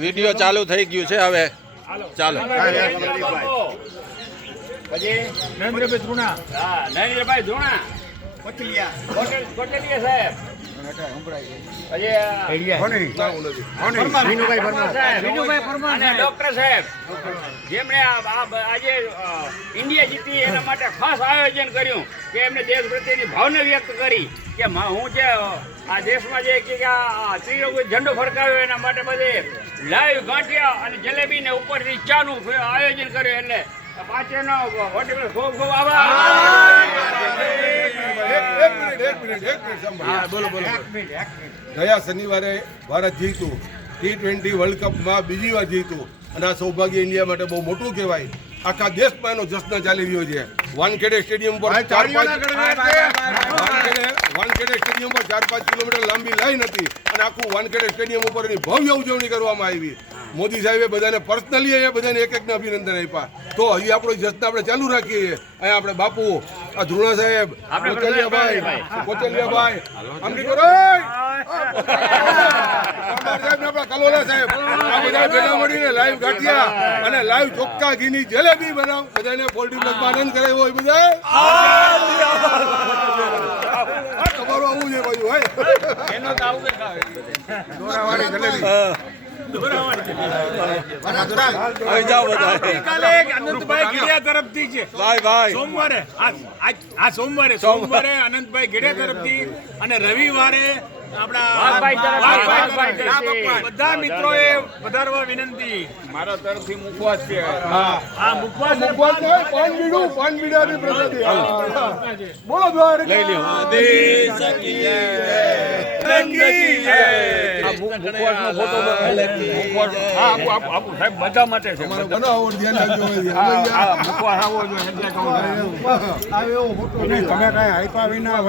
Video ચાલુ થઈ ગયું છે હવે ચાલો નરેન્દ્રભાઈ ધ્રુણા કોટલિયા સાહેબ ડોક્ટર સાહેબ જેમણે આજે ઇન્ડિયા જીતી એના માટે ખાસ આયોજન કર્યું કે એમને દેશ પ્રત્યેની ભાવના વ્યક્ત કરી કે હું જે આ દેશમાં જે કે ત્રિરંગો ઝંડો ફરકાવ્યો એના માટે બધે લાઈવ ગાંઠિયા અને જલેબી ને ઉપરથી ચાનું આયોજન કર્યું એટલે પાછળનો હોટેલ ખૂબ ખૂબ આભાર. ગયા શનિવારે ભારત જીતું T20 વર્લ્ડ કપમાં બીજી વાર જીતું અને આ સૌભાગ્ય ઇન્ડિયા માટે બહુ મોટું કહેવાય. આખા દેશમાં એનો જશ્ન ચાલી રહ્યો છે. વાનખેડે સ્ટેડિયમ પર 4-5 કિલોમીટર લાંબી લાઈન હતી અને આખું વાનખેડે સ્ટેડિયમ ઉપર એની ભવ્ય ઉજવણી કરવામાં આવી. મોદી સાહેબે બધાને પર્સનલી અહીંયા બધાને એક અભિનંદન આપ્યા. તો હજી આપણો જશ્ન આપણે ચાલુ રાખીએ. અહીંયા આપણે બાપુ આ ધ્રુણા સાહેબ, કોચલિયાભાઈ આમની કરો આપણા કલોલા સાહેબ આ બધા ભેગા મળીને લાઈવ ગાંઠિયા અને લાઈવ ચોખ્ખા ઘીની જલેબી બનાવ બધાને પોલ્ટ્રી પ્લગમાં આનંદ કરાવ્યો હોય બધા તમારું આવું છે ભાઈ એનો તો આવું દોરાવાળી જલેબી સોમવારે અનંતભાઈ ગેડિયા તરફથી અને રવિવારે બધા મિત્રોએ વધારવા વિનંતી મારા તરફથી મુખવાસ છે. બધા માટે છે. તમે કઈ આપ્યા વિના